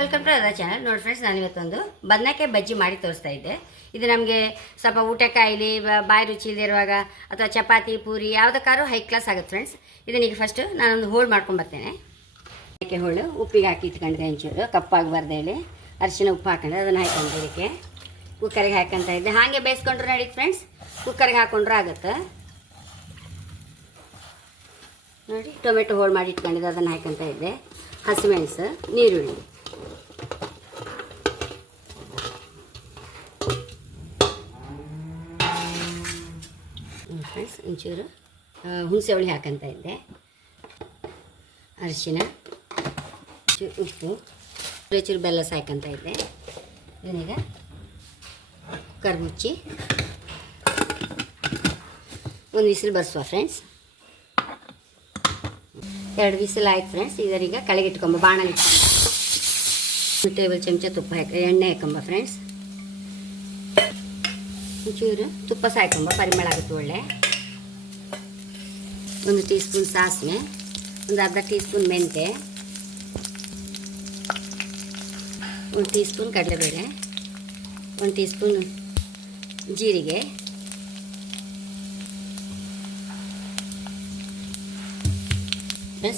Welcome to other channel ನೋಡಿ friends ನಾನು ಇವತ್ತೊಂದು ಬದನೆಕಾಯಿ ಬಜ್ಜಿ ಮಾಡಿ ತೋರಿಸ್ತಾ ಇದ್ದೆ. ಇದು ನಮಗೆ ಸ್ವಲ್ಪ ಊಟಕ್ಕಾಗಲಿ ಬಾಯಿ ರುಚಿ ಇರುವಾಗ ಅಥವಾ ಚಪಾತಿ, ಪೂರಿ ಯಾವುದಕ್ಕಾದ್ರೂ ಹೈ ಕ್ಲಾಸ್ ಆಗುತ್ತೆ ಫ್ರೆಂಡ್ಸ್ ಇದನ್ನ ಈಗ ಫಸ್ಟು ನಾನೊಂದು ಹೋಳು ಮಾಡ್ಕೊಂಬರ್ತೇನೆ ಬದನೆಕಾಯಿ ಹೋಳು ಉಪ್ಪಿಗೆ ಹಾಕಿ ಇಟ್ಕೊಂಡಿದ್ದೆ ಒಂಚೂರು ಕಪ್ಪಾಗಬಾರ್ದು ಹೇಳಿ ಅರಿಶಿನ ಉಪ್ಪು ಹಾಕೊಂಡ್ರೆ ಅದನ್ನು ಹಾಕೊಂಡು ಇದಕ್ಕೆ. ಕುಕ್ಕರಿಗೆ ಹಾಕೊಂತ ಇದ್ದೆ. ಹಾಗೆ ಬೇಯಿಸ್ಕೊಂಡ್ರು ನಡೀತು ಫ್ರೆಂಡ್ಸ್ ಕುಕ್ಕರ್ಗೆ ಹಾಕೊಂಡ್ರೆ ಆಗುತ್ತೆ. ನೋಡಿ ಟೊಮೆಟೊ ಹೋಳು ಮಾಡಿ ಇಟ್ಕೊಂಡಿದ್ದೆ. ಅದನ್ನು ಹಾಕಂತ ಇದ್ದೆ. ಹಸಿಮೆಣಸು, ನೀರುಳ್ಳಿ. ಫ್ರೆಂಡ್ಸ್ ಒಂಚೂರು ಹುಣಸೆ ಹುಳಿ ಹಾಕಂತ ಇದ್ದೆ. ಅರಿಶಿನ ಉಪ್ಪು ಚೂರು ಬೆಲ್ಲ ಸಾಕಂತ ಇದ್ದೆ. ಇದನ್ನೀಗ ಕುಕ್ಕರ್ ಮುಚ್ಚಿ ಒಂದು ವಿಸಿಲ್ ಬರ್ಸುವ ಫ್ರೆಂಡ್ಸ್ ಎರಡು ವಿಸಿಲ್ ಆಯ್ತು ಫ್ರೆಂಡ್ಸ್ ಇದರೀಗ ಕೆಳಗಿಟ್ಕೊಂಬ ಬಾಣಲಿ ಇಟ್ಕೊಂಬ ಒಂದು ಟೇಬಲ್ ಚಮಚ ತುಪ್ಪ ಹಾಕ ಎಣ್ಣೆ ಹಾಕೊಂಬ ಫ್ರೆಂಡ್ಸ್ ಒಂಚೂರು ತುಪ್ಪ ಸಾಯ್ಕೊಂಬ ಪರಿಮಳ ಆಗುತ್ತೆ ಒಳ್ಳೆ ಒಂದು ಟೀ ಸ್ಪೂನ್ ಸಾಸಿವೆ ಒಂದು ಅರ್ಧ ಟೀ ಸ್ಪೂನ್ ಮೆಂತೆ ಒಂದು ಟೀ ಸ್ಪೂನ್ ಕಡಲೆಬೇಳೆ ಒಂದು ಟೀ ಸ್ಪೂನ್ ಜೀರಿಗೆ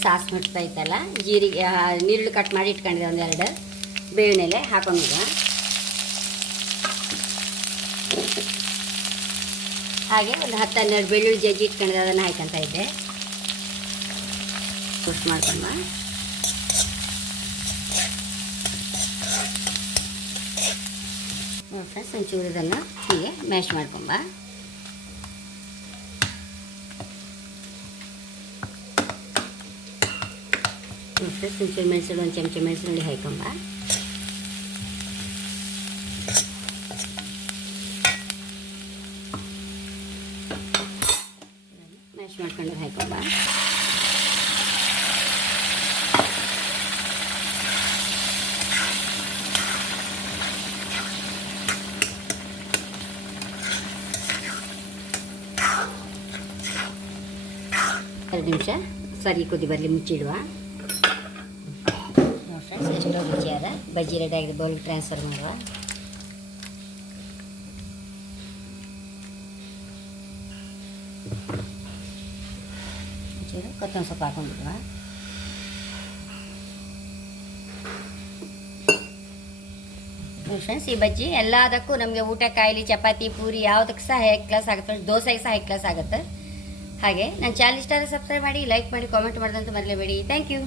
ಸಾಸ್ ಮಾಡ್ತಾ ಇತ್ತಲ್ಲ ಜೀರಿಗೆ ನೀರುಳ್ಳಿ ಕಟ್ ಮಾಡಿ ಇಟ್ಕೊಂಡಿದೆ ಒಂದೆರಡು ಬೇವಿನ ಎಲೆ ಹಾಕೊಂಡಿದ್ದ. ಹಾಗೆ ಒಂದು ಹತ್ತು ಹನ್ನೆರಡು ಬೆಳ್ಳುಳ್ಳಿ ಜಜ್ಜಿ ಇಟ್ಕೊಂಡಿದ್ದೆ, ಅದನ್ನು ಹಾಕಂತ ಇದ್ದೆ. ರೋಸ್ಟ್ ಮಾಡ್ಕೊಂಡ ಫ್ರೆಂಡ್ಸ್ ಒಂಚೂರು ಇದನ್ನು ಹೀಗೆ ಮ್ಯಾಶ್ ಮಾಡ್ಕೊಂಬ ಫ್ರೆಂಡ್ಸ್ ಒಂಚೂರು ಮೆಣಸು ಒಂದು ಚಮಚ ಮೆಣಸಿನಲ್ಲಿ ಹಾಕೊಂಬ ಮ್ಯಾಶ್ ಮಾಡ್ಕೊಂಡು ಹಾಕೋಣ ಎರಡು ನಿಮಿಷ. ಸರಿ, ಕುದಿ, ಬರಲಿ, ಮುಚ್ಚಿಡುವ. ಫ್ರೆಂಡ್ಸ್ ಎಷ್ಟೋ ರುಚಿಯಾದ ಬಜ್ಜಿ ರೆಡಿ ಆಗಿದೆ ಬೌಲ್ಗೆ ಟ್ರಾನ್ಸ್ಫರ್ ಮಾಡುವ. ಕೊತ್ತಂಬರಿ ಸೊಪ್ಪು ಹಾಕೊಂಡ್ಬಿಡುವ ಫ್ರೆಂಡ್ಸ್ ಈ ಬಜ್ಜಿ ಎಲ್ಲದಕ್ಕೂ ನಮಗೆ ಊಟ, ಕಾಯಿಲೆ, ಚಪಾತಿ, ಪೂರಿ ಯಾವುದಕ್ಕೆ ಸಹ ಹೈ ಕ್ಲಾಸ್ ಆಗುತ್ತೆ. ದೋಸೆಗೆ ಸಹ ಹೈ ಕ್ಲಾಸ್ ಆಗುತ್ತೆ. ಹಾಗೆ, ನನ್ನ ಚಾನಲ್ ಇಷ್ಟ ಸಬ್ಸ್ಕ್ರೈಬ್ ಮಾಡಿ ಲೈಕ್ ಮಾಡಿ ಕಾಮೆಂಟ್ ಮಾಡೋದಂತ ಮರಲೇಬೇಡಿ. Thank you